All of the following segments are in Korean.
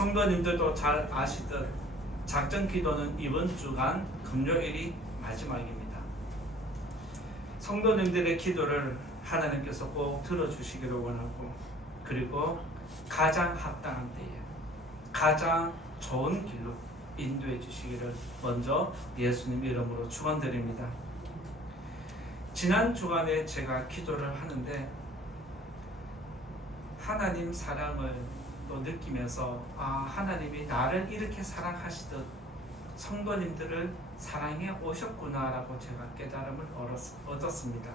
성도님들도 잘 아시듯 작전 기도는 이번 주간 금요일이 마지막입니다. 성도님들의 기도를 하나님께서 꼭 들어주시기를 원하고, 그리고 가장 합당한 때에 가장 좋은 길로 인도해 주시기를 먼저 예수님 이름으로 축원드립니다. 지난 주간에 제가 기도를 하는데 하나님 사랑을 또 느끼면서 하나님이 나를 이렇게 사랑하시듯 성도님들을 사랑해 오셨구나라고 제가 깨달음을 얻었습니다.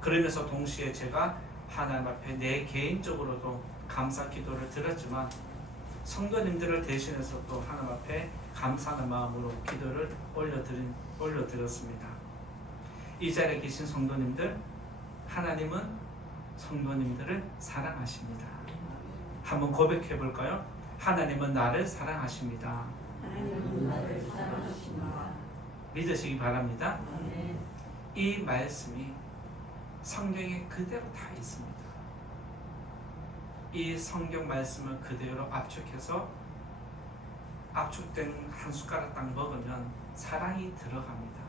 그러면서 동시에 제가 하나님 앞에 내 개인적으로도 감사 기도를 드렸지만 성도님들을 대신해서 또 하나님 앞에 감사하는 마음으로 기도를 올려드렸습니다. 이 자리에 계신 성도님들, 하나님은 성도님들을 사랑하십니다. 한번 고백해 볼까요? 하나님은 나를 사랑하십니다. 하나님은 나를 사랑하십니다. 믿으시기 바랍니다. 아멘. 이 말씀이 성경에 그대로 다 있습니다. 이 성경 말씀을 그대로 압축해서 압축된 한 숟가락 딱 먹으면 사랑이 들어갑니다.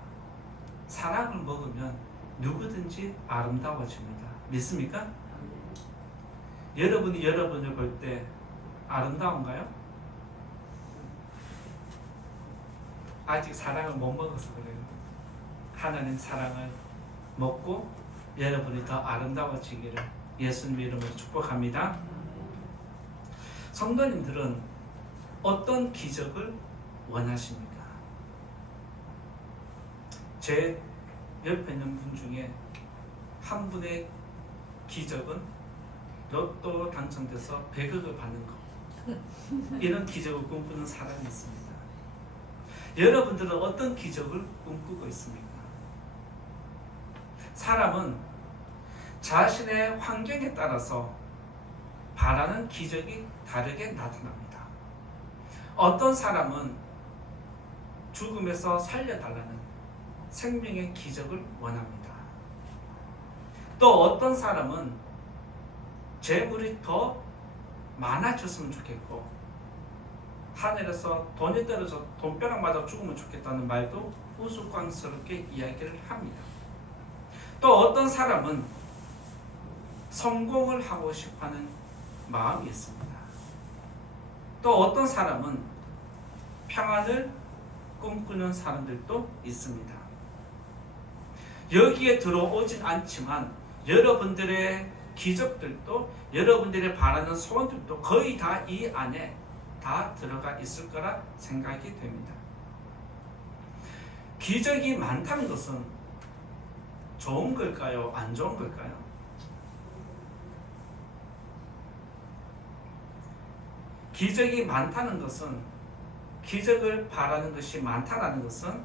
사랑을 먹으면 누구든지 아름다워집니다. 믿습니까? 여러분이 여러분을 볼 때 아름다운가요? 아직 사랑을 못 먹어서 그래요. 하나님 사랑을 먹고 여러분이 더 아름다워지기를 예수님 이름으로 축복합니다. 성도님들은 어떤 기적을 원하십니까? 제 옆에 있는 분 중에 한 분의 기적은 로또 당첨돼서 100억을 받는 것, 이런 기적을 꿈꾸는 사람이 있습니다. 여러분들은 어떤 기적을 꿈꾸고 있습니까? 사람은 자신의 환경에 따라서 바라는 기적이 다르게 나타납니다. 어떤 사람은 죽음에서 살려달라는 생명의 기적을 원합니다. 또 어떤 사람은 재물이 더 많아졌으면 좋겠고, 하늘에서 돈이 떨어져 돈벼락 맞아 죽으면 좋겠다는 말도 우스꽝스럽게 이야기를 합니다. 또 어떤 사람은 성공을 하고 싶어하는 마음이 있습니다. 또 어떤 사람은 평안을 꿈꾸는 사람들도 있습니다. 여기에 들어오진 않지만 여러분들의 기적들도, 여러분들이 바라는 소원들도 거의 다 이 안에 다 들어가 있을 거라 생각이 됩니다. 기적이 많다는 것은 좋은 걸까요? 안 좋은 걸까요? 기적이 많다는 것은, 기적을 바라는 것이 많다는 것은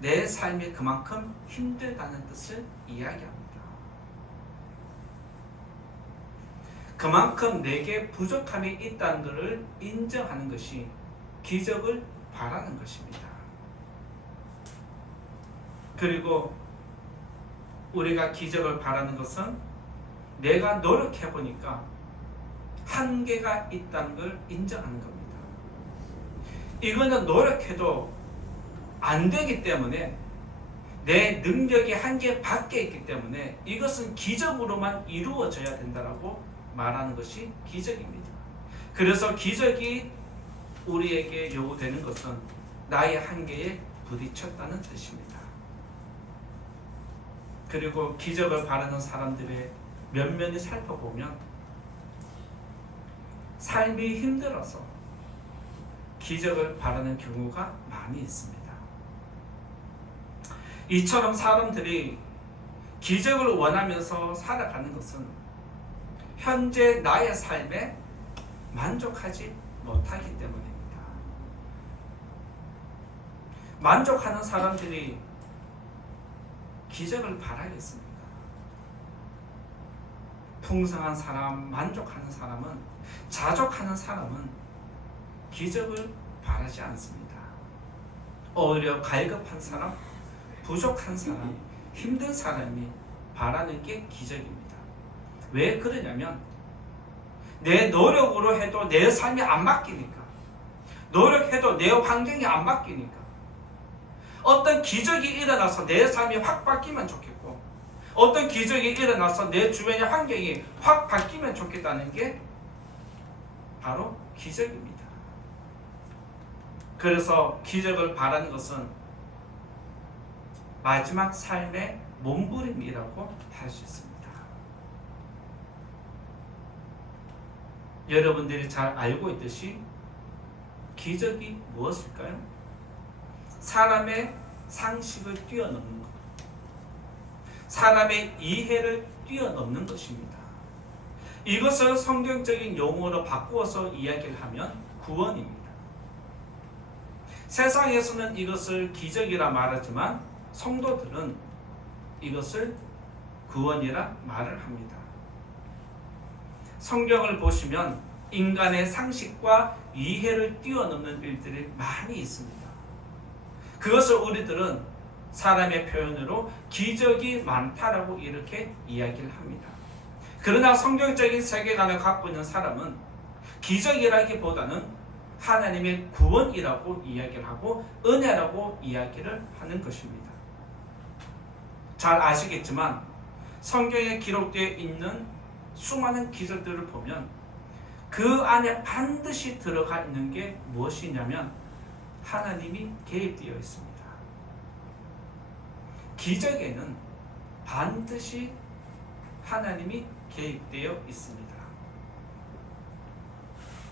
내 삶이 그만큼 힘들다는 뜻을 이야기합니다. 그만큼 내게 부족함이 있다는 것을 인정하는 것이 기적을 바라는 것입니다. 그리고 우리가 기적을 바라는 것은 내가 노력해 보니까 한계가 있다는 걸 인정하는 겁니다. 이거는 노력해도 안 되기 때문에, 내 능력이 한계 밖에 있기 때문에 이것은 기적으로만 이루어져야 된다라고 말하는 것이 기적입니다. 그래서 기적이 우리에게 요구되는 것은 나의 한계에 부딪혔다는 뜻입니다. 그리고 기적을 바라는 사람들의 면면이 살펴보면 삶이 힘들어서 기적을 바라는 경우가 많이 있습니다. 이처럼 사람들이 기적을 원하면서 살아가는 것은 현재 나의 삶에 만족하지 못하기 때문입니다. 만족하는 사람들이 기적을 바라겠습니까? 풍성한 사람, 만족하는 사람은, 자족하는 사람은 기적을 바라지 않습니다. 오히려 갈급한 사람, 부족한 사람, 힘든 사람이 바라는 게 기적입니다. 왜 그러냐면 내 노력으로 해도 내 삶이 안 바뀌니까. 노력해도 내 환경이 안 바뀌니까. 어떤 기적이 일어나서 내 삶이 확 바뀌면 좋겠고, 어떤 기적이 일어나서 내 주변의 환경이 확 바뀌면 좋겠다는 게 바로 기적입니다. 그래서 기적을 바라는 것은 마지막 삶의 몸부림이라고 할 수 있습니다. 여러분들이 잘 알고 있듯이 기적이 무엇일까요? 사람의 상식을 뛰어넘는 것, 사람의 이해를 뛰어넘는 것입니다. 이것을 성경적인 용어로 바꾸어서 이야기를 하면 구원입니다. 세상에서는 이것을 기적이라 말하지만 성도들은 이것을 구원이라 말을 합니다. 성경을 보시면 인간의 상식과 이해를 뛰어넘는 일들이 많이 있습니다. 그것을 우리들은 사람의 표현으로 기적이 많다라고 이렇게 이야기를 합니다. 그러나 성경적인 세계관을 갖고 있는 사람은 기적이라기보다는 하나님의 구원이라고 이야기를 하고 은혜라고 이야기를 하는 것입니다. 잘 아시겠지만 성경에 기록되어 있는 수많은 기적들을 보면 그 안에 반드시 들어가 있는 게 무엇이냐면 하나님이 개입되어 있습니다. 기적에는 반드시 하나님이 개입되어 있습니다.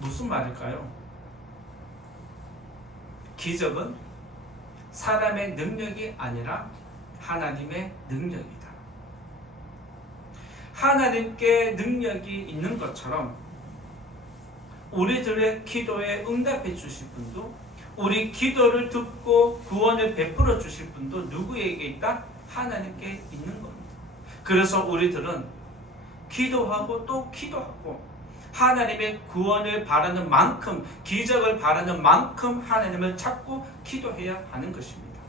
무슨 말일까요? 기적은 사람의 능력이 아니라 하나님의 능력이다. 하나님께 능력이 있는 것처럼 우리들의 기도에 응답해 주실 분도, 우리 기도를 듣고 구원을 베풀어 주실 분도 누구에게 있다? 하나님께 있는 겁니다. 그래서 우리들은 기도하고 또 기도하고 하나님의 구원을 바라는 만큼, 기적을 바라는 만큼 하나님을 찾고 기도해야 하는 것입니다.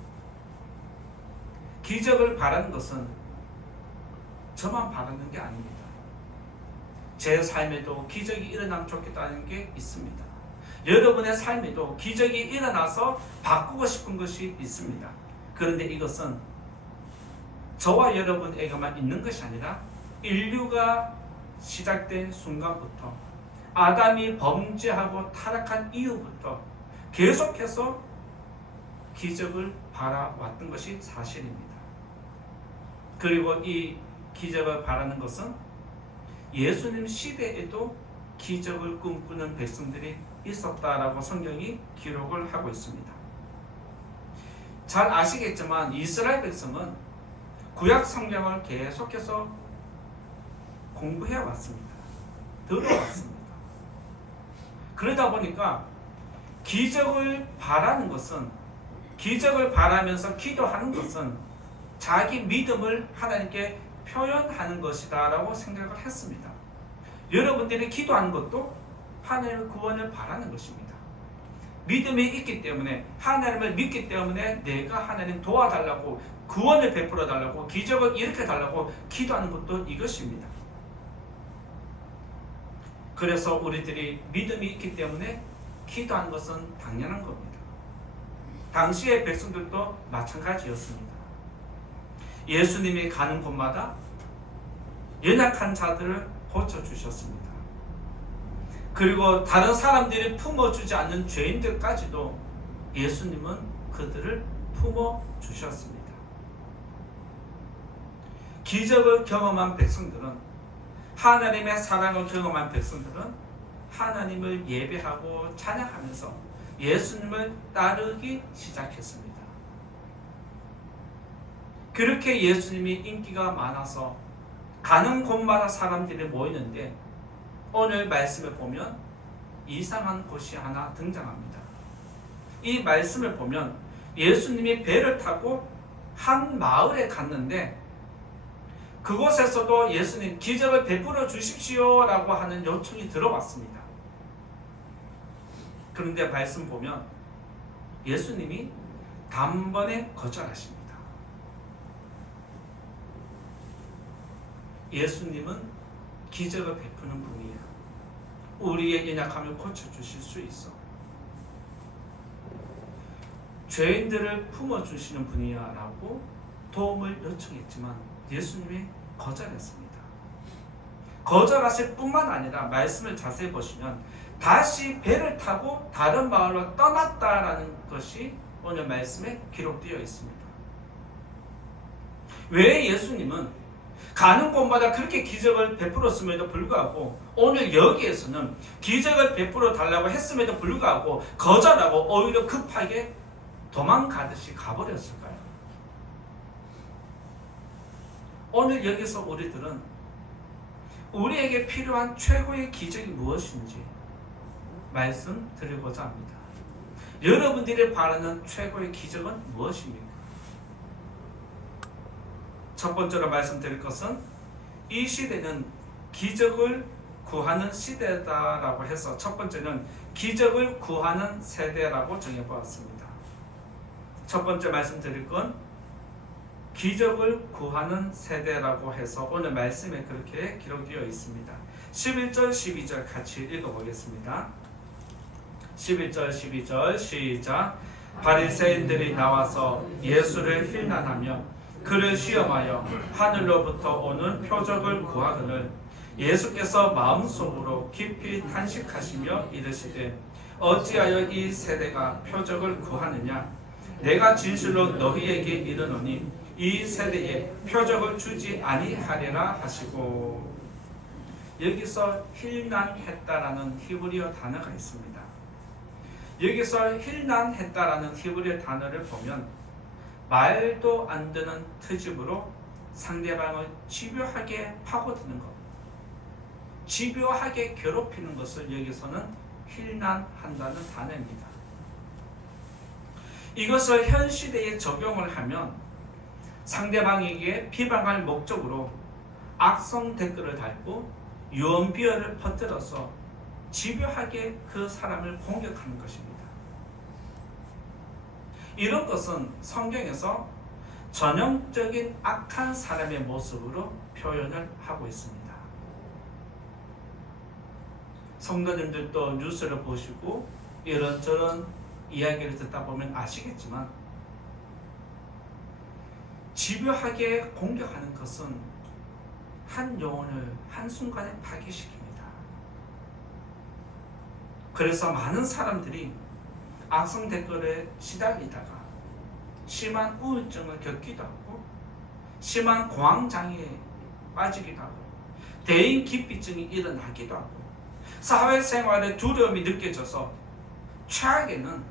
기적을 바라는 것은 저만 바라는 게 아닙니다. 제 삶에도 기적이 일어나면 좋겠다는 게 있습니다. 여러분의 삶에도 기적이 일어나서 바꾸고 싶은 것이 있습니다. 그런데 이것은 저와 여러분에게만 있는 것이 아니라 인류가 시작된 순간부터 아담이 범죄하고 타락한 이후부터 계속해서 기적을 바라왔던 것이 사실입니다. 그리고 이 기적을 바라는 것은 예수님 시대에도 기적을 꿈꾸는 백성들이 있었다라고 성경이 기록을 하고 있습니다. 잘 아시겠지만 이스라엘 백성은 구약 성경을 계속해서 공부해 왔습니다. 들어왔습니다. 그러다 보니까 기적을 바라는 것은, 기적을 바라면서 기도하는 것은 자기 믿음을 하나님께 표현하는 것이다 라고 생각을 했습니다. 여러분들이 기도하는 것도 하나님의 구원을 바라는 것입니다. 믿음이 있기 때문에, 하나님을 믿기 때문에 내가 하나님 도와달라고, 구원을 베풀어 달라고, 기적을 일으켜 달라고 기도하는 것도 이것입니다. 그래서 우리들이 믿음이 있기 때문에 기도하는 것은 당연한 겁니다. 당시의 백성들도 마찬가지였습니다. 예수님이 가는 곳마다 연약한 자들을 고쳐주셨습니다. 그리고 다른 사람들이 품어주지 않는 죄인들까지도 예수님은 그들을 품어주셨습니다. 기적을 경험한 백성들은, 하나님의 사랑을 경험한 백성들은 하나님을 예배하고 찬양하면서 예수님을 따르기 시작했습니다. 그렇게 예수님이 인기가 많아서 가는 곳마다 사람들이 모이는데 오늘 말씀을 보면 이상한 곳이 하나 등장합니다. 이 말씀을 보면 예수님이 배를 타고 한 마을에 갔는데 그곳에서도 예수님 기적을 베풀어 주십시오 라고 하는 요청이 들어왔습니다. 그런데 말씀 보면 예수님이 단번에 거절하십니다. 예수님은 기적을 베푸는 분이에요. 우리의 연약함을 고쳐주실 수 있어. 죄인들을 품어주시는 분이야 라고 도움을 요청했지만 예수님이 거절했습니다. 거절하실 뿐만 아니라 말씀을 자세히 보시면 다시 배를 타고 다른 마을로 떠났다라는 것이 오늘 말씀에 기록되어 있습니다. 왜 예수님은 가는 곳마다 그렇게 기적을 베풀었음에도 불구하고 오늘 여기에서는 기적을 베풀어 달라고 했음에도 불구하고 거절하고 오히려 급하게 도망가듯이 가버렸을까요? 오늘 여기서 우리들은 우리에게 필요한 최고의 기적이 무엇인지 말씀드리고자 합니다. 여러분들이 바라는 최고의 기적은 무엇입니까? 첫 번째로 말씀드릴 것은 이 시대는 기적을 구하는 시대다라고 해서 첫 번째는 기적을 구하는 세대라고 정해보았습니다. 첫 번째 말씀드릴 건 기적을 구하는 세대라고 해서 오늘 말씀에 그렇게 기록되어 있습니다. 11절 12절 같이 읽어보겠습니다. 11절 12절 시작. 바리새인들이 나와서 예수를 힐난하며 그를 시험하여 하늘로부터 오는 표적을 구하거늘 예수께서 마음속으로 깊이 탄식하시며 이르시되 어찌하여 이 세대가 표적을 구하느냐 내가 진실로 너희에게 이르노니 이 세대에 표적을 주지 아니하리라 하시고 여기서 힐난했다라는 히브리어 단어가 있습니다. 여기서 힐난했다라는 히브리어 단어를 보면 말도 안 되는 트집으로 상대방을 집요하게 파고드는 것, 집요하게 괴롭히는 것을 여기서는 힐난한다는 단어입니다. 이것을 현 시대에 적용을 하면 상대방에게 비방할 목적으로 악성 댓글을 달고 유언비어를 퍼뜨려서 집요하게 그 사람을 공격하는 것입니다. 이런 것은 성경에서 전형적인 악한 사람의 모습으로 표현을 하고 있습니다. 성도님들도 뉴스를 보시고 이런저런 이야기를 듣다 보면 아시겠지만 집요하게 공격하는 것은 한 영혼을 한순간에 파괴시킵니다. 그래서 많은 사람들이 악성 댓글에 시달리다가 심한 우울증을 겪기도 하고 심한 공황장애에 빠지기도 하고 대인 기피증이 일어나기도 하고 사회생활에 두려움이 느껴져서 최악에는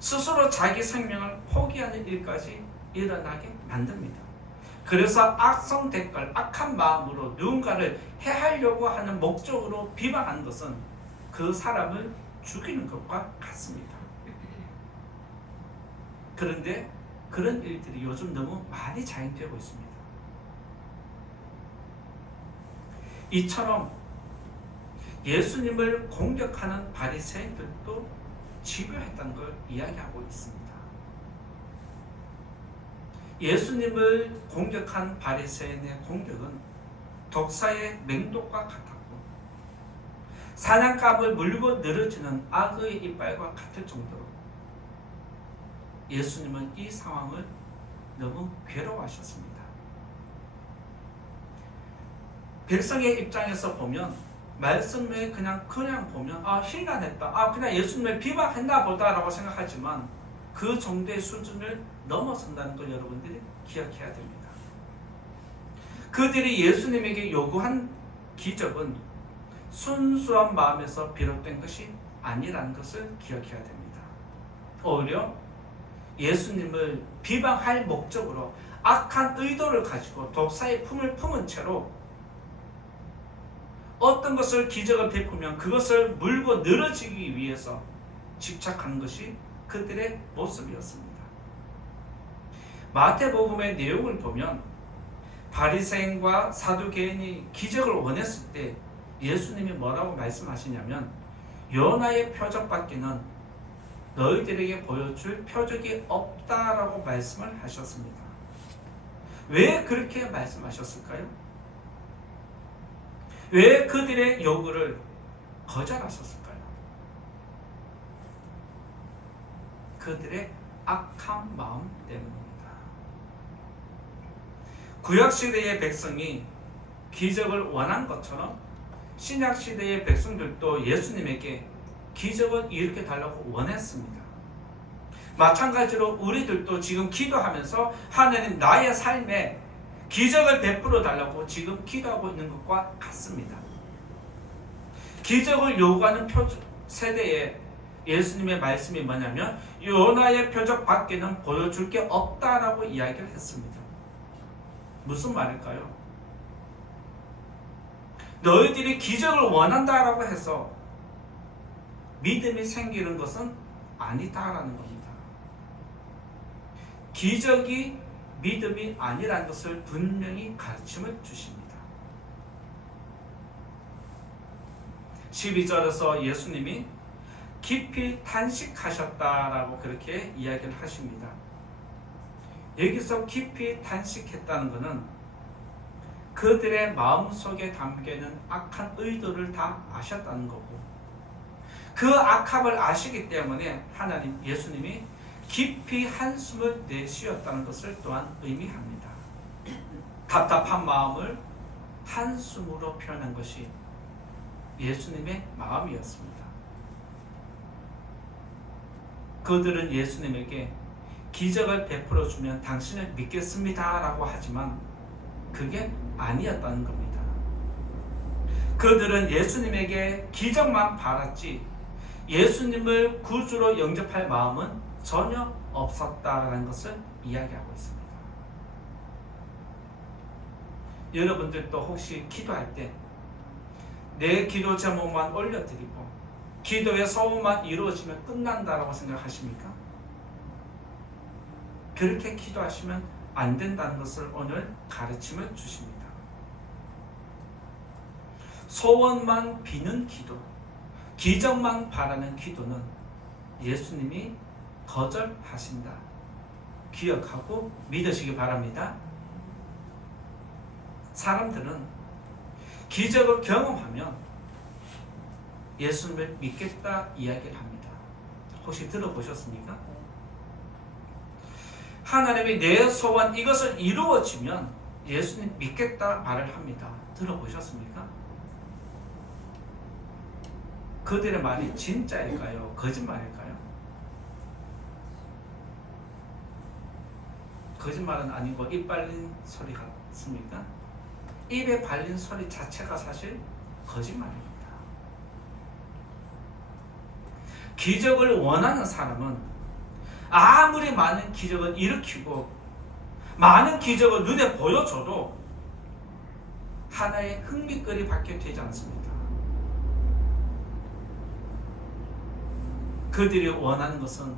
스스로 자기 생명을 포기하는 일까지 일어나게 만듭니다. 그래서 악성 댓글, 악한 마음으로 누군가를 해하려고 하는 목적으로 비방하는 것은 그 사람을 죽이는 것과 같습니다. 그런데 그런 일들이 요즘 너무 많이 자행되고 있습니다. 이처럼 예수님을 공격하는 바리새인들도 집요했다는 걸 이야기하고 있습니다. 예수님을 공격한 바리새인의 공격은 독사의 맹독과 같았고 사냥감을 물고 늘어지는 악의 이빨과 같을 정도로 예수님은 이 상황을 너무 괴로워하셨습니다. 백성의 입장에서 보면 말씀을 그냥 보면 힐난했다, 그냥 예수님을 비방했나 보다라고 생각하지만 그 정도의 수준을 넘어선다는 걸 여러분들이 기억해야 됩니다. 그들이 예수님에게 요구한 기적은 순수한 마음에서 비롯된 것이 아니라는 것을 기억해야 됩니다. 오히려 예수님을 비방할 목적으로 악한 의도를 가지고 독사의 품을 품은 채로 어떤 것을 기적을 베푸면 그것을 물고 늘어지기 위해서 집착하는 것이 그들의 모습이었습니다. 마태복음의 내용을 보면 바리새인과 사두개인이 기적을 원했을 때 예수님이 뭐라고 말씀하시냐면 요나의 표적밖에는 너희들에게 보여줄 표적이 없다라고 말씀을 하셨습니다. 왜 그렇게 말씀하셨을까요? 왜 그들의 요구를 거절하셨을까요? 그들의 악한 마음 때문입니다. 구약시대의 백성이 기적을 원한 것처럼 신약시대의 백성들도 예수님에게 기적을 일으켜 달라고 원했습니다. 마찬가지로 우리들도 지금 기도하면서 하나님 나의 삶에 기적을 베풀어 달라고 지금 기도하고 있는 것과 같습니다. 기적을 요구하는 세대에 예수님의 말씀이 뭐냐면 요나의 표적 밖에는 보여줄 게 없다라고 이야기를 했습니다. 무슨 말일까요? 너희들이 기적을 원한다라고 해서 믿음이 생기는 것은 아니다라는 겁니다. 기적이 믿음이 아니라는 것을 분명히 가르침을 주십니다. 12절에서 예수님이 깊이 탄식하셨다라고 그렇게 이야기를 하십니다. 여기서 깊이 탄식했다는 것은 그들의 마음속에 담겨있는 악한 의도를 다 아셨다는 거고, 그 악함을 아시기 때문에 하나님 예수님이 깊이 한숨을 내쉬었다는 것을 또한 의미합니다. 답답한 마음을 한숨으로 표현한 것이 예수님의 마음이었습니다. 그들은 예수님에게 기적을 베풀어 주면 당신을 믿겠습니다 라고 하지만 그게 아니었다는 겁니다. 그들은 예수님에게 기적만 바랐지 예수님을 구주로 영접할 마음은 전혀 없었다는 것을 이야기하고 있습니다. 여러분들도 혹시 기도할 때 내 기도 제목만 올려드리고 기도의 소원만 이루어지면 끝난다라고 생각하십니까? 그렇게 기도하시면 안 된다는 것을 오늘 가르침을 주십니다. 소원만 비는 기도, 기적만 바라는 기도는 예수님이 거절하신다. 기억하고 믿으시기 바랍니다. 사람들은 기적을 경험하면 예수님을 믿겠다 이야기를 합니다. 혹시 들어보셨습니까? 하나님이 내 소원 이것을 이루어지면 예수님 믿겠다 말을 합니다. 들어보셨습니까? 그들의 말이 진짜일까요? 거짓말일까요? 거짓말은 아니고 입 발린 소리 같습니까? 입에 발린 소리 자체가 사실 거짓말입니다. 기적을 원하는 사람은 아무리 많은 기적을 일으키고 많은 기적을 눈에 보여줘도 하나의 흥미거리 밖에 되지 않습니다. 그들이 원하는 것은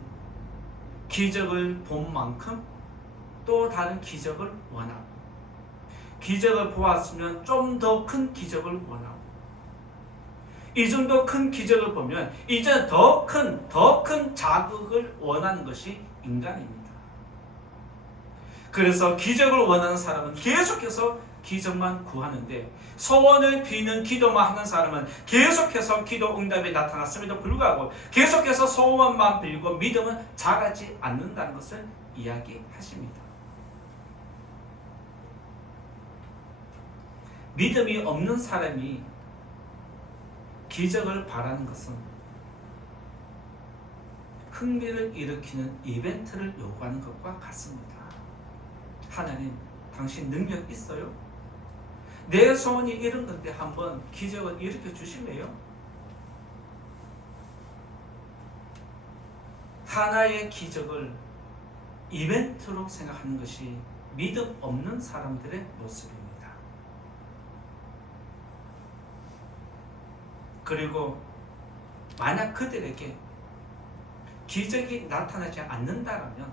기적을 본 만큼 또 다른 기적을 원하고, 기적을 보았으면 좀 더 큰 기적을 원하고, 이 정도 큰 기적을 보면 이제 더 큰 자극을 원하는 것이 인간입니다. 그래서 기적을 원하는 사람은 계속해서 기적만 구하는데, 소원을 비는 기도만 하는 사람은 계속해서 기도 응답이 나타났음에도 불구하고 계속해서 소원만 빌고 믿음은 자라지 않는다는 것을 이야기하십니다. 믿음이 없는 사람이 기적을 바라는 것은 흥미를 일으키는 이벤트를 요구하는 것과 같습니다. 하나님, 당신 능력 있어요? 내 소원이 이런 건데 한번 기적을 일으켜 주실래요? 하나의 기적을 이벤트로 생각하는 것이 믿음 없는 사람들의 모습입니다. 그리고 만약 그들에게 기적이 나타나지 않는다면,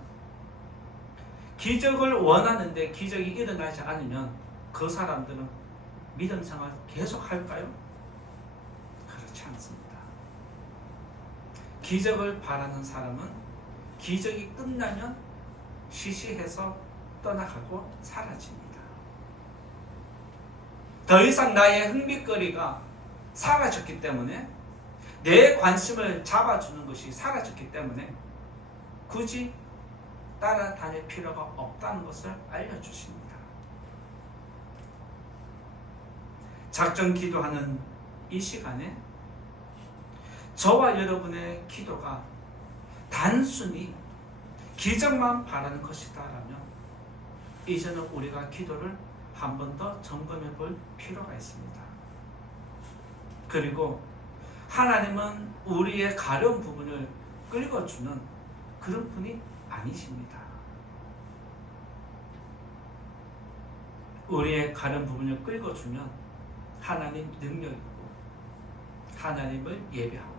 기적을 원하는데 기적이 일어나지 않으면 그 사람들은 믿음 생활 계속 할까요? 그렇지 않습니다. 기적을 바라는 사람은 기적이 끝나면 시시해서 떠나가고 사라집니다. 더 이상 나의 흥미거리가 사라졌기 때문에 내 관심을 잡아주는 것이 사라졌기 때문에 굳이 따라다닐 필요가 없다는 것을 알려주십니다. 작전 기도하는 이 시간에 저와 여러분의 기도가 단순히 기적만 바라는 것이다라면 이제는 우리가 기도를 한 번 더 점검해 볼 필요가 있습니다. 그리고 하나님은 우리의 가려운 부분을 긁어주는 그런 분이 아니십니다. 우리의 가려운 부분을 긁어주면 하나님 능력이고 하나님을 예배하고,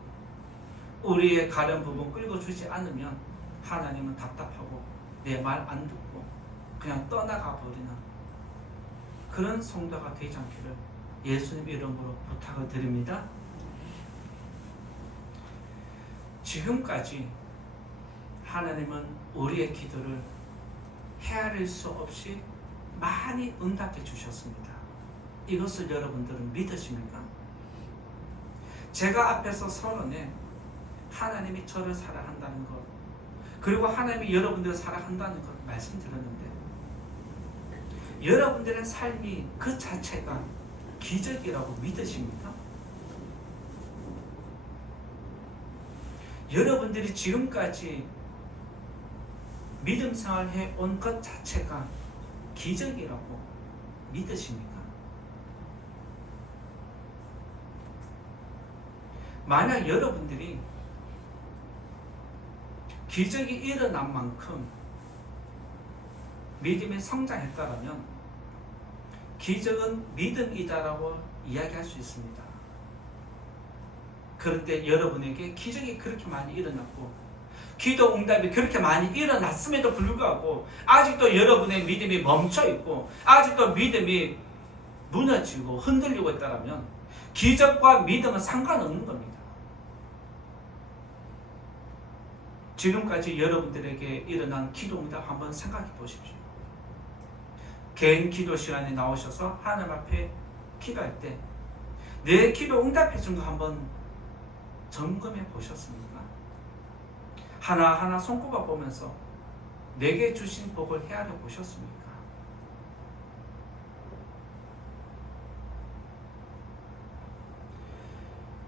우리의 가려운 부분 긁어주지 않으면 하나님은 답답하고 내 말 안 듣고 그냥 떠나가 버리는 그런 성도가 되지 않기를 예수님 이름으로 부탁을 드립니다. 지금까지 하나님은 우리의 기도를 헤아릴 수 없이 많이 응답해 주셨습니다. 이것을 여러분들은 믿으십니까? 제가 앞에서 서론에 하나님이 저를 사랑한다는 것, 그리고 하나님이 여러분들을 사랑한다는 것 말씀드렸는데, 여러분들의 삶이 그 자체가 기적이라고 믿으십니까? 여러분들이 지금까지 믿음 생활 해온 것 자체가 기적이라고 믿으십니까? 만약 여러분들이 기적이 일어난 만큼 믿음이 성장했다면 기적은 믿음이다라고 이야기할 수 있습니다. 그런데 여러분에게 기적이 그렇게 많이 일어났고 기도 응답이 그렇게 많이 일어났음에도 불구하고 아직도 여러분의 믿음이 멈춰있고 아직도 믿음이 무너지고 흔들리고 있다면 기적과 믿음은 상관없는 겁니다. 지금까지 여러분들에게 일어난 기도 응답 한번 생각해 보십시오. 개인 기도 시간에 나오셔서 하나님 앞에 기도할 때 내 기도 응답해 준 거 한번 점검해 보셨습니까? 하나하나 손꼽아 보면서 내게 주신 복을 헤아려 보셨습니까?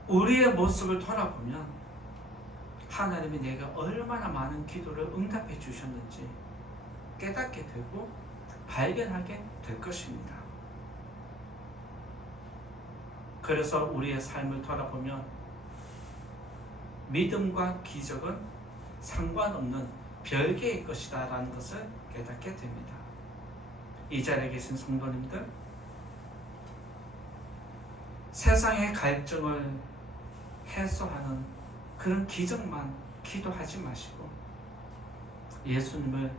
우리의 모습을 돌아보면 하나님이 내게 얼마나 많은 기도를 응답해 주셨는지 깨닫게 되고 발견하게 될 것입니다. 그래서 우리의 삶을 돌아보면 믿음과 기적은 상관없는 별개의 것이다 라는 것을 깨닫게 됩니다. 이 자리에 계신 성도님들, 세상의 갈증을 해소하는 그런 기적만 기도하지 마시고 예수님을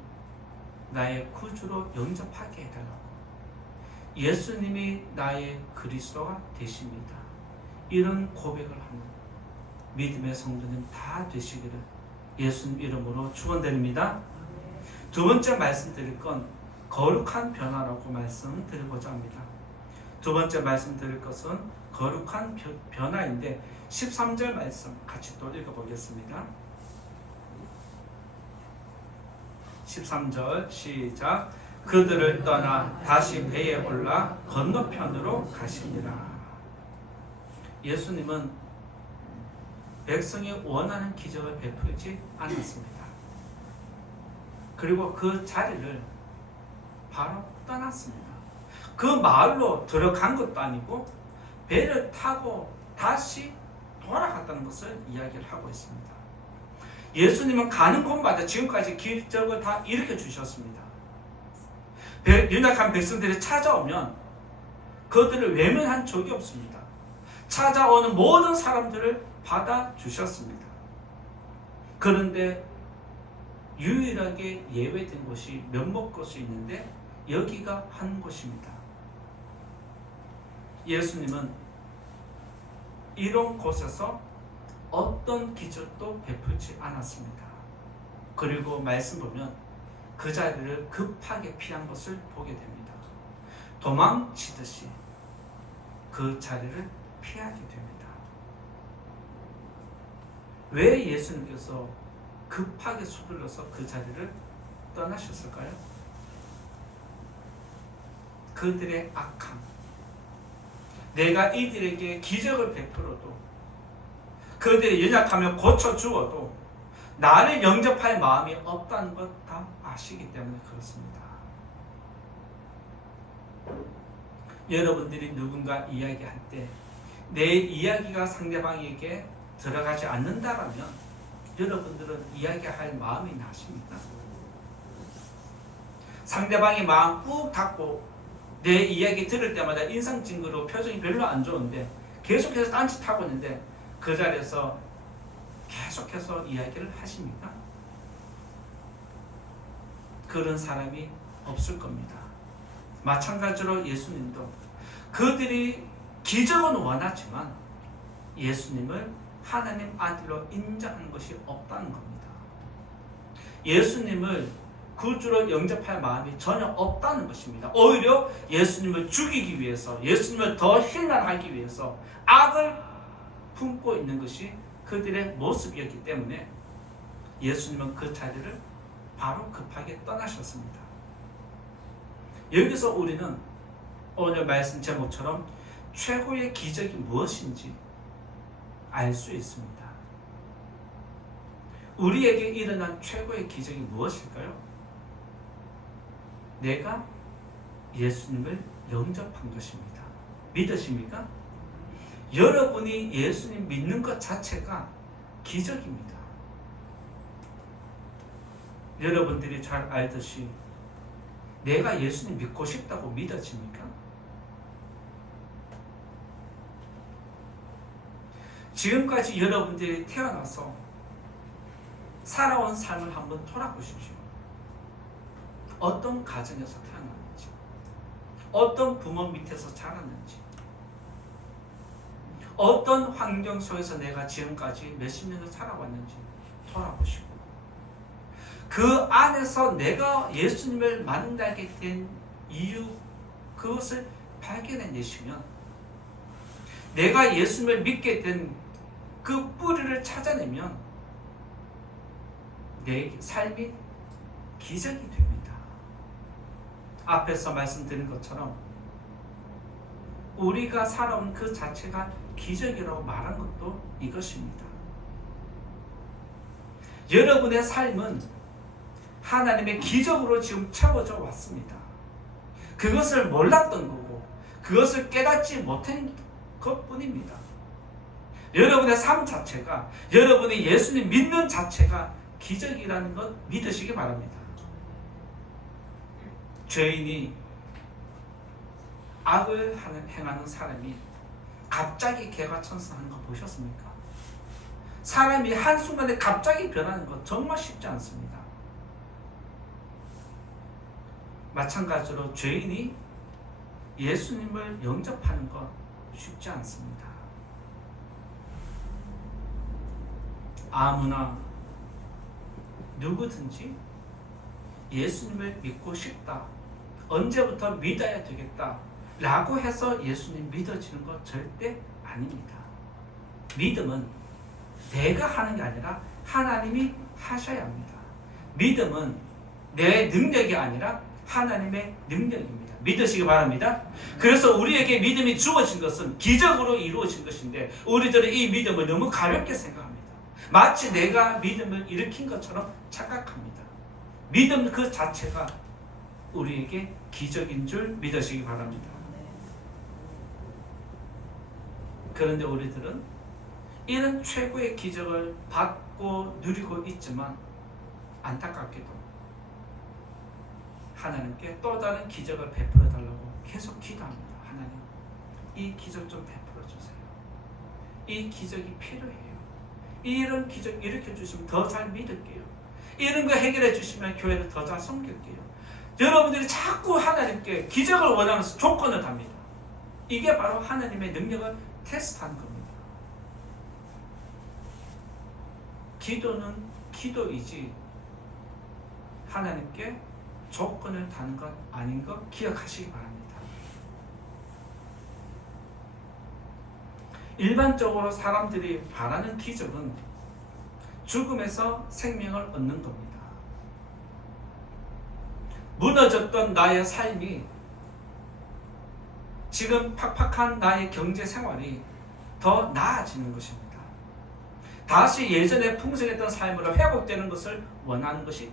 나의 구주로 영접하게 해달라고, 예수님이 나의 그리스도가 되십니다, 이런 고백을 하는 믿음의 성도님 다 되시기를 예수님 이름으로 축원드립니다. 두 번째 말씀드릴 건 거룩한 변화라고 말씀드리고자 합니다. 두 번째 말씀드릴 것은 거룩한 변화인데 13절 말씀 같이 또 읽어보겠습니다. 13절 시작. 그들을 떠나 다시 배에 올라 건너편으로 가시니라. 예수님은 백성이 원하는 기적을 베풀지 않았습니다. 그리고 그 자리를 바로 떠났습니다. 그 마을로 들어간 것도 아니고 배를 타고 다시 돌아갔다는 것을 이야기를 하고 있습니다. 예수님은 가는 곳마다 지금까지 기적을 다 일으켜 주셨습니다. 연약한 백성들이 찾아오면 그들을 외면한 적이 없습니다. 찾아오는 모든 사람들을 받아주셨습니다. 그런데 유일하게 예외된 곳이 몇몇 곳이 있는데 여기가 한 곳입니다. 예수님은 이런 곳에서 어떤 기적도 베풀지 않았습니다. 그리고 말씀 보면 그 자리를 급하게 피한 것을 보게 됩니다. 도망치듯이 그 자리를 피하게 됩니다. 왜 예수님께서 급하게 서둘러서 그 자리를 떠나셨을까요? 그들의 악함, 내가 이들에게 기적을 베풀어도 그들의 연약함을 고쳐주어도 나를 영접할 마음이 없다는 것 다 아시기 때문에 그렇습니다. 여러분들이 누군가 이야기할 때 내 이야기가 상대방에게 들어가지 않는다라면 여러분들은 이야기할 마음이 나십니까? 상대방의 마음 꾹 닫고 내 이야기 들을 때마다 인상 찡그리고 표정이 별로 안 좋은데 계속해서 딴짓하고 있는데 그 자리에서 계속해서 이야기를 하십니까? 그런 사람이 없을 겁니다. 마찬가지로 예수님도 그들이 기적은 원하지만 예수님을 하나님 아들로 인정하는 것이 없다는 겁니다. 예수님을 구주로 영접할 마음이 전혀 없다는 것입니다. 오히려 예수님을 죽이기 위해서, 예수님을 더 힐난하기 위해서 악을 품고 있는 것이 그들의 모습이었기 때문에 예수님은 그 자리를 바로 급하게 떠나셨습니다. 여기서 우리는 오늘 말씀 제목처럼 최고의 기적이 무엇인지 알 수 있습니다. 우리에게 일어난 최고의 기적이 무엇일까요? 내가 예수님을 영접한 것입니다. 믿으십니까? 여러분이 예수님 믿는 것 자체가 기적입니다. 여러분들이 잘 알듯이 내가 예수님 믿고 싶다고 믿어집니까? 지금까지 여러분들이 태어나서 살아온 삶을 한번 돌아보십시오. 어떤 가정에서 태어났는지, 어떤 부모 밑에서 자랐는지, 어떤 환경 속에서 내가 지금까지 몇십 년을 살아왔는지 돌아보시고 그 안에서 내가 예수님을 만나게 된 이유, 그것을 발견해내시면 내가 예수님을 믿게 된 그 뿌리를 찾아내면 내 삶이 기적이 됩니다. 앞에서 말씀드린 것처럼 우리가 살아온 그 자체가 기적이라고 말한 것도 이것입니다. 여러분의 삶은 하나님의 기적으로 지금 채워져 왔습니다. 그것을 몰랐던 거고 그것을 깨닫지 못한 것뿐입니다. 여러분의 삶 자체가, 여러분이 예수님 믿는 자체가 기적이라는 것 믿으시기 바랍니다. 죄인이 악을 행하는 사람이 갑자기 개과천선하는 거 보셨습니까? 사람이 한순간에 갑자기 변하는 것 정말 쉽지 않습니다. 마찬가지로 죄인이 예수님을 영접하는 것 쉽지 않습니다. 아무나 누구든지 예수님을 믿고 싶다, 언제부터 믿어야 되겠다 라고 해서 예수님 믿어지는 것 절대 아닙니다. 믿음은 내가 하는 게 아니라 하나님이 하셔야 합니다. 믿음은 내 능력이 아니라 하나님의 능력입니다. 믿으시기 바랍니다. 그래서 우리에게 믿음이 주어진 것은 기적으로 이루어진 것인데 우리들은 이 믿음을 너무 가볍게 생각합니다. 마치 내가 믿음을 일으킨 것처럼 착각합니다. 믿음 그 자체가 우리에게 기적인 줄 믿으시기 바랍니다. 그런데 우리들은 이런 최고의 기적을 받고 누리고 있지만 안타깝게도 하나님께 또 다른 기적을 베풀어 달라고 계속 기도합니다. 하나님, 이 기적 좀 베풀어 주세요. 이 기적이 필요해요. 이런 기적 일으켜 주시면 더 잘 믿을게요. 이런 거 해결해 주시면 교회를 더 잘 섬길게요. 여러분들이 자꾸 하나님께 기적을 원하면서 조건을 답니다. 이게 바로 하나님의 능력을 테스트하는 겁니다. 기도는 기도이지 하나님께 조건을 다는 것 아닌 것 기억하시기 바랍니다. 일반적으로 사람들이 바라는 기적은 죽음에서 생명을 얻는 겁니다. 무너졌던 나의 삶이 지금 팍팍한 나의 경제 생활이 더 나아지는 것입니다. 다시 예전에 풍성했던 삶으로 회복되는 것을 원하는 것이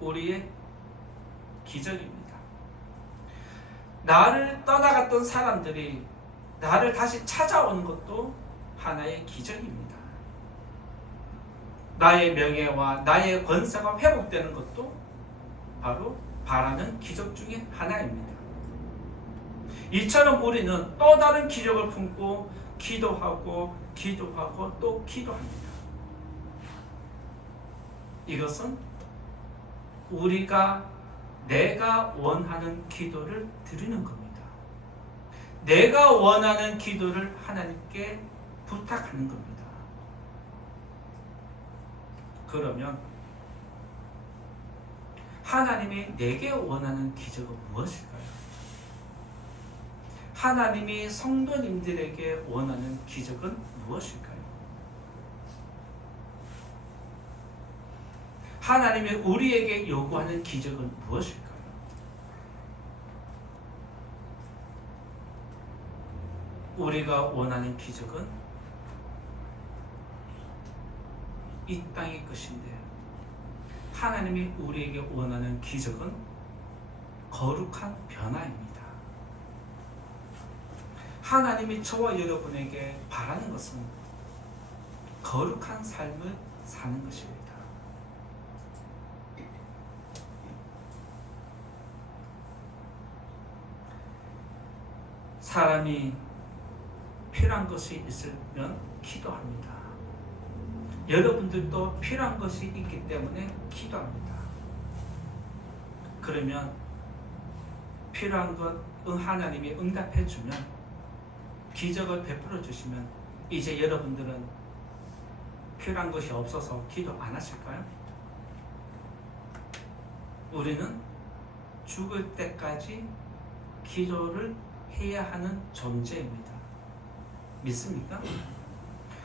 우리의 기적입니다. 나를 떠나갔던 사람들이 나를 다시 찾아오는 것도 하나의 기적입니다. 나의 명예와 나의 권세가 회복되는 것도 바로 바라는 기적 중에 하나입니다. 이처럼 우리는 또 다른 기적을 품고 기도하고 또 기도합니다. 이것은 내가 원하는 기도를 드리는 겁니다. 내가 원하는 기도를 하나님께 부탁하는 겁니다. 그러면 하나님이 내게 원하는 기적은 무엇일까요? 하나님이 성도님들에게 원하는 기적은 무엇일까요? 하나님이 우리에게 요구하는 기적은 무엇일까요? 우리가 원하는 기적은 이 땅의 것인데 하나님이 우리에게 원하는 기적은 거룩한 변화입니다. 하나님이 저와 여러분에게 바라는 것은 거룩한 삶을 사는 것입니다. 사람이 필요한 것이 있으면 기도합니다. 여러분들도 필요한 것이 있기 때문에 기도합니다. 그러면 필요한 것 하나님이 응답해 주면, 기적을 베풀어 주시면 이제 여러분들은 필요한 것이 없어서 기도 안 하실까요? 우리는 죽을 때까지 기도를 해야 하는 존재입니다. 믿습니까?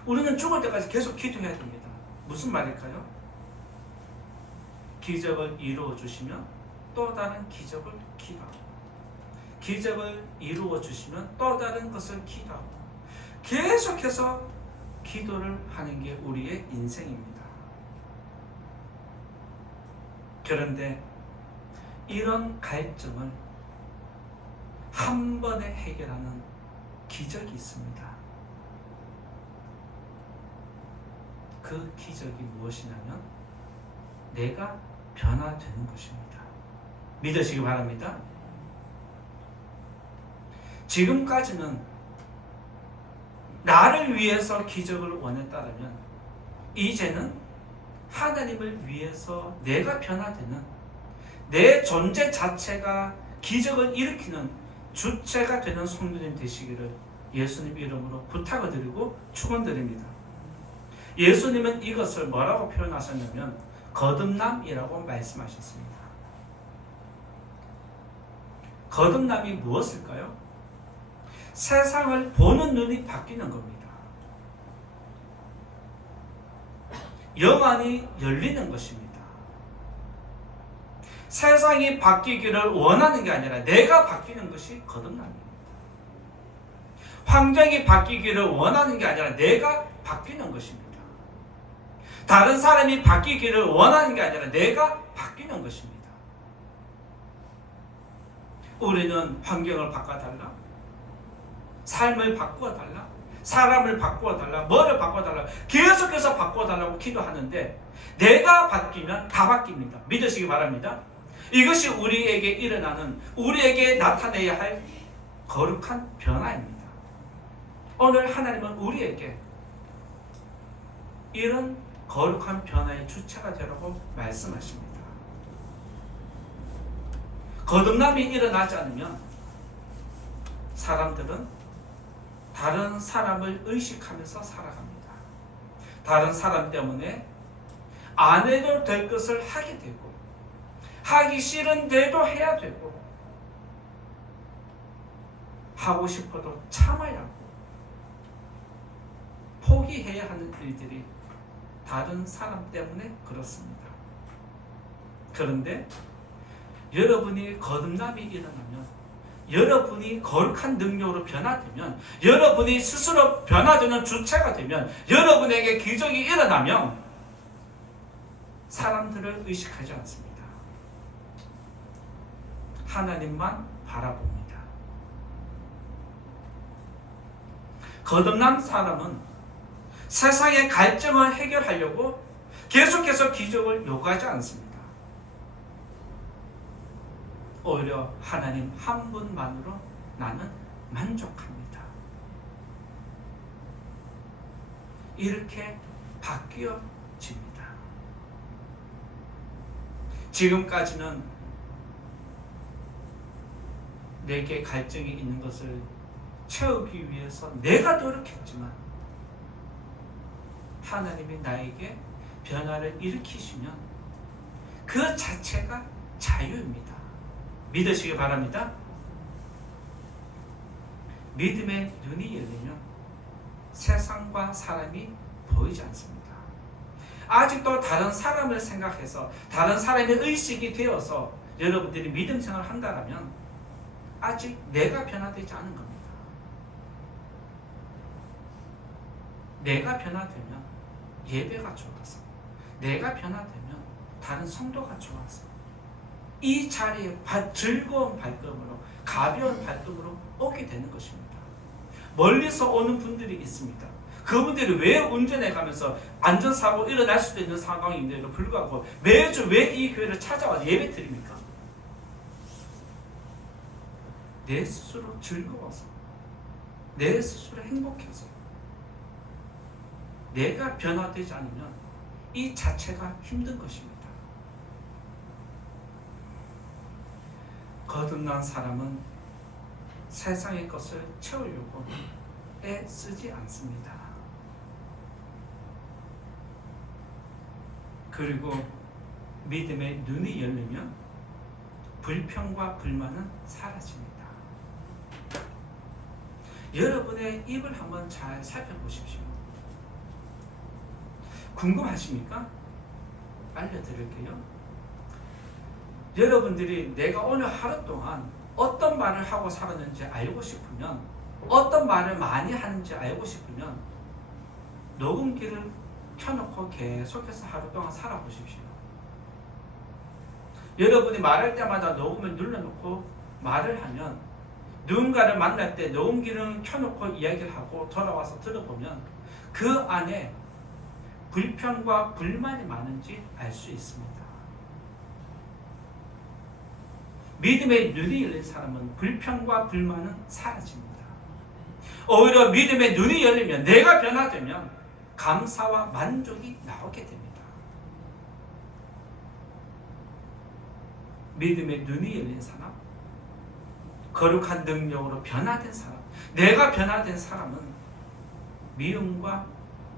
우리는 죽을 때까지 계속 기도해야 됩니다. 무슨 말일까요? 기적을 이루어 주시면 또 다른 기적을 기도하고, 기적을 이루어 주시면 또 다른 것을 기도하고, 계속해서 기도를 하는 게 우리의 인생입니다. 그런데 이런 갈증을 한 번에 해결하는 기적이 있습니다. 그 기적이 무엇이냐면 내가 변화되는 것입니다. 믿으시기 바랍니다. 지금까지는 나를 위해서 기적을 원했다면 이제는 하나님을 위해서 내가 변화되는, 내 존재 자체가 기적을 일으키는 주체가 되는 성도님 되시기를 예수님 이름으로 부탁을 드리고 축원드립니다. 예수님은 이것을 뭐라고 표현하셨냐면 거듭남이라고 말씀하셨습니다. 거듭남이 무엇일까요? 세상을 보는 눈이 바뀌는 겁니다. 영안이 열리는 것입니다. 세상이 바뀌기를 원하는 게 아니라 내가 바뀌는 것이 거듭남입니다. 환경이 바뀌기를 원하는 게 아니라 내가 바뀌는 것입니다. 다른 사람이 바뀌기를 원하는 게 아니라 내가 바뀌는 것입니다. 우리는 환경을 바꿔달라, 삶을 바꿔달라, 사람을 바꿔달라, 뭐를 바꿔달라, 계속해서 바꿔달라고 기도하는데 내가 바뀌면 다 바뀝니다. 믿으시기 바랍니다. 이것이 우리에게 일어나는, 우리에게 나타내야 할 거룩한 변화입니다. 오늘 하나님은 우리에게 이런 거룩한 변화의 주체가 되라고 말씀하십니다. 거듭남이 일어나지 않으면 사람들은 다른 사람을 의식하면서 살아갑니다. 다른 사람 때문에 안 해도 될 것을 하게 되고, 하기 싫은데도 해야 되고, 하고 싶어도 참아야 하고, 포기해야 하는 일들이 다른 사람 때문에 그렇습니다. 그런데 여러분이 거듭남이 일어나면, 여러분이 거룩한 능력으로 변화되면, 여러분이 스스로 변화되는 주체가 되면, 여러분에게 기적이 일어나면 사람들을 의식하지 않습니다. 하나님만 바라봅니다. 거듭난 사람은 세상의 갈증을 해결하려고 계속해서 기적을 요구하지 않습니다. 오히려 하나님 한 분만으로 나는 만족합니다. 이렇게 바뀌어집니다. 지금까지는 내게 갈증이 있는 것을 채우기 위해서 내가 노력했지만 하나님이 나에게 변화를 일으키시면 그 자체가 자유입니다. 믿으시기 바랍니다. 믿음의 눈이 열리면 세상과 사람이 보이지 않습니다. 아직도 다른 사람을 생각해서 다른 사람의 의식이 되어서 여러분들이 믿음 생활을 한다면 아직 내가 변화되지 않은 겁니다. 내가 변화되면 예배가 좋아서, 내가 변화되면 다른 성도가 좋아서 이 자리에 즐거운 발걸음으로, 가벼운 발걸음으로 오게 되는 것입니다. 멀리서 오는 분들이 있습니다. 그분들이 왜 운전해 가면서 안전사고 일어날 수도 있는 상황인데도 불구하고 매주 왜 이 교회를 찾아와서 예배 드립니까? 내 스스로 즐거워서, 내 스스로 행복해서, 내가 변화되지 않으면 이 자체가 힘든 것입니다. 거듭난 사람은 세상의 것을 채우려고 애쓰지 않습니다. 그리고 믿음의 눈이 열리면 불평과 불만은 사라집니다. 여러분의 입을 한번 잘 살펴보십시오. 궁금하십니까? 알려드릴게요. 여러분들이 내가 오늘 하루 동안 어떤 말을 하고 살았는지 알고 싶으면, 어떤 말을 많이 하는지 알고 싶으면 녹음기를 켜놓고 계속해서 하루 동안 살아보십시오. 여러분이 말할 때마다 녹음을 눌러놓고 말을 하면, 누군가를 만날 때 녹음기를 켜놓고 이야기를 하고 돌아와서 들어보면 그 안에 불평과 불만이 많은지 알 수 있습니다. 믿음의 눈이 열린 사람은 불평과 불만은 사라집니다. 오히려 믿음의 눈이 열리면, 내가 변화되면 감사와 만족이 나오게 됩니다. 믿음의 눈이 열린 사람, 거룩한 능력으로 변화된 사람, 내가 변화된 사람은 미움과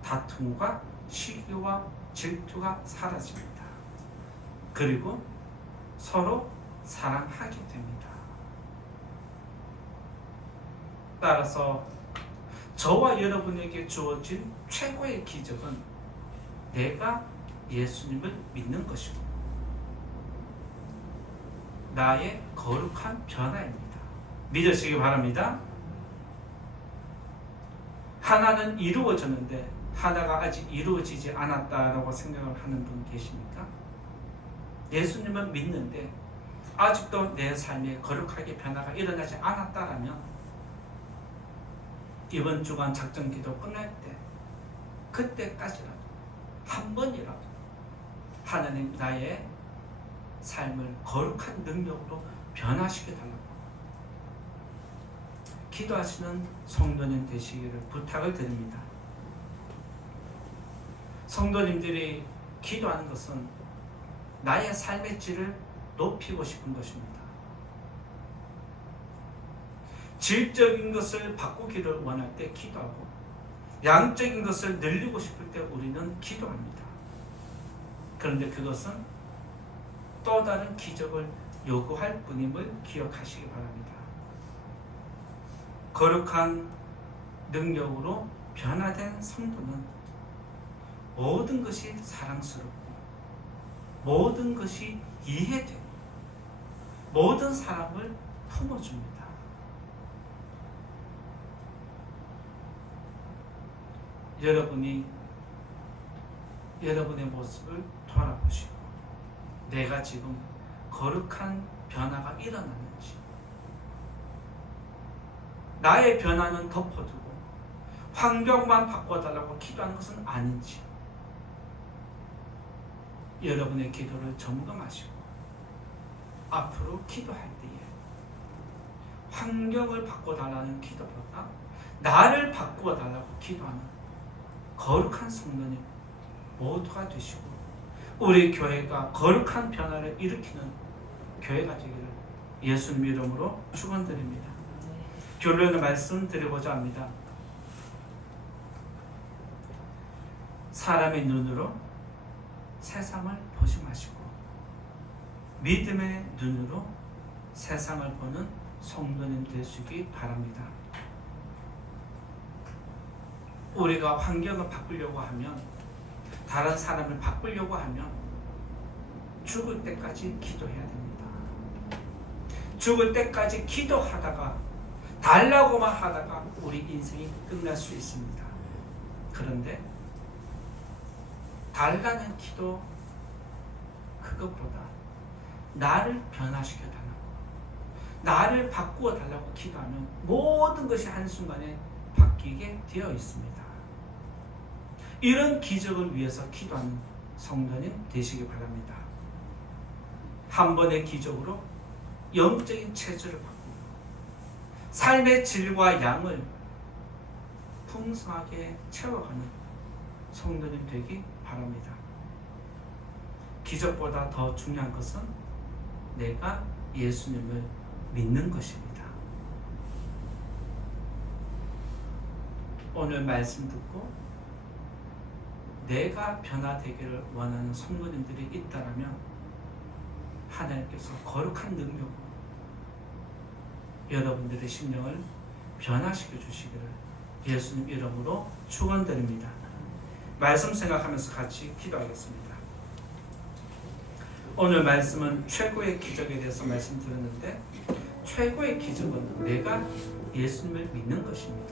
다툼과 시기와 질투가 사라집니다. 그리고 서로 사랑하게 됩니다. 따라서 저와 여러분에게 주어진 최고의 기적은 내가 예수님을 믿는 것이고 나의 거룩한 변화입니다. 믿으시기 바랍니다. 하나는 이루어졌는데 하나가 아직 이루어지지 않았다라고 생각을 하는 분 계십니까? 예수님은 믿는데 아직도 내 삶에 거룩하게 변화가 일어나지 않았다라면 이번 주간 작전 기도 끝날 때 그때까지라도 한 번이라도 하나님 나의 삶을 거룩한 능력으로 변화시켜달라고 기도하시는 성도님 되시기를 부탁을 드립니다. 성도님들이 기도하는 것은 나의 삶의 질을 높이고 싶은 것입니다. 질적인 것을 바꾸기를 원할 때 기도하고 양적인 것을 늘리고 싶을 때 우리는 기도합니다. 그런데 그것은 또 다른 기적을 요구할 뿐임을 기억하시기 바랍니다. 거룩한 능력으로 변화된 성도는 모든 것이 사랑스럽고 모든 것이 이해되고 모든 사람을 품어줍니다. 여러분이 여러분의 모습을 돌아보시고 내가 지금 거룩한 변화가 일어나는지, 나의 변화는 덮어두고 환경만 바꿔달라고 기도하는 것은 아닌지 여러분의 기도를 점검하시고 앞으로 기도할 때에 환경을 바꿔달라는 기도보다 나를 바꾸어달라고 기도하는 거룩한 성도님 모두가 되시고 우리 교회가 거룩한 변화를 일으키는 교회가 되기를 예수님 이름으로 축원드립니다. 결론의 말씀 드리고자 합니다. 사람의 눈으로 세상을 보지 마시고 믿음의 눈으로 세상을 보는 성도님 되시기 바랍니다. 우리가 환경을 바꾸려고 하면, 다른 사람을 바꾸려고 하면 죽을 때까지 기도해야 됩니다. 죽을 때까지 기도하다가 달라고만 하다가 우리 인생이 끝날 수 있습니다. 그런데 달라는 기도, 그것보다 나를 변화시켜 달라고, 나를 바꾸어 달라고 기도하면 모든 것이 한순간에 바뀌게 되어 있습니다. 이런 기적을 위해서 기도하는 성도님 되시기 바랍니다. 한 번의 기적으로 영적인 체질을 바꾸고 삶의 질과 양을 풍성하게 채워가는 성도님 되기 바랍니다. 기적보다 더 중요한 것은 내가 예수님을 믿는 것입니다. 오늘 말씀 듣고 내가 변화되기를 원하는 성도님들이 있다면 하나님께서 거룩한 능력으로 여러분들의 심령을 변화시켜 주시기를 예수님 이름으로 축원드립니다. 말씀 생각하면서 같이 기도하겠습니다. 오늘 말씀은 최고의 기적에 대해서 말씀드렸는데, 최고의 기적은 내가 예수님을 믿는 것입니다.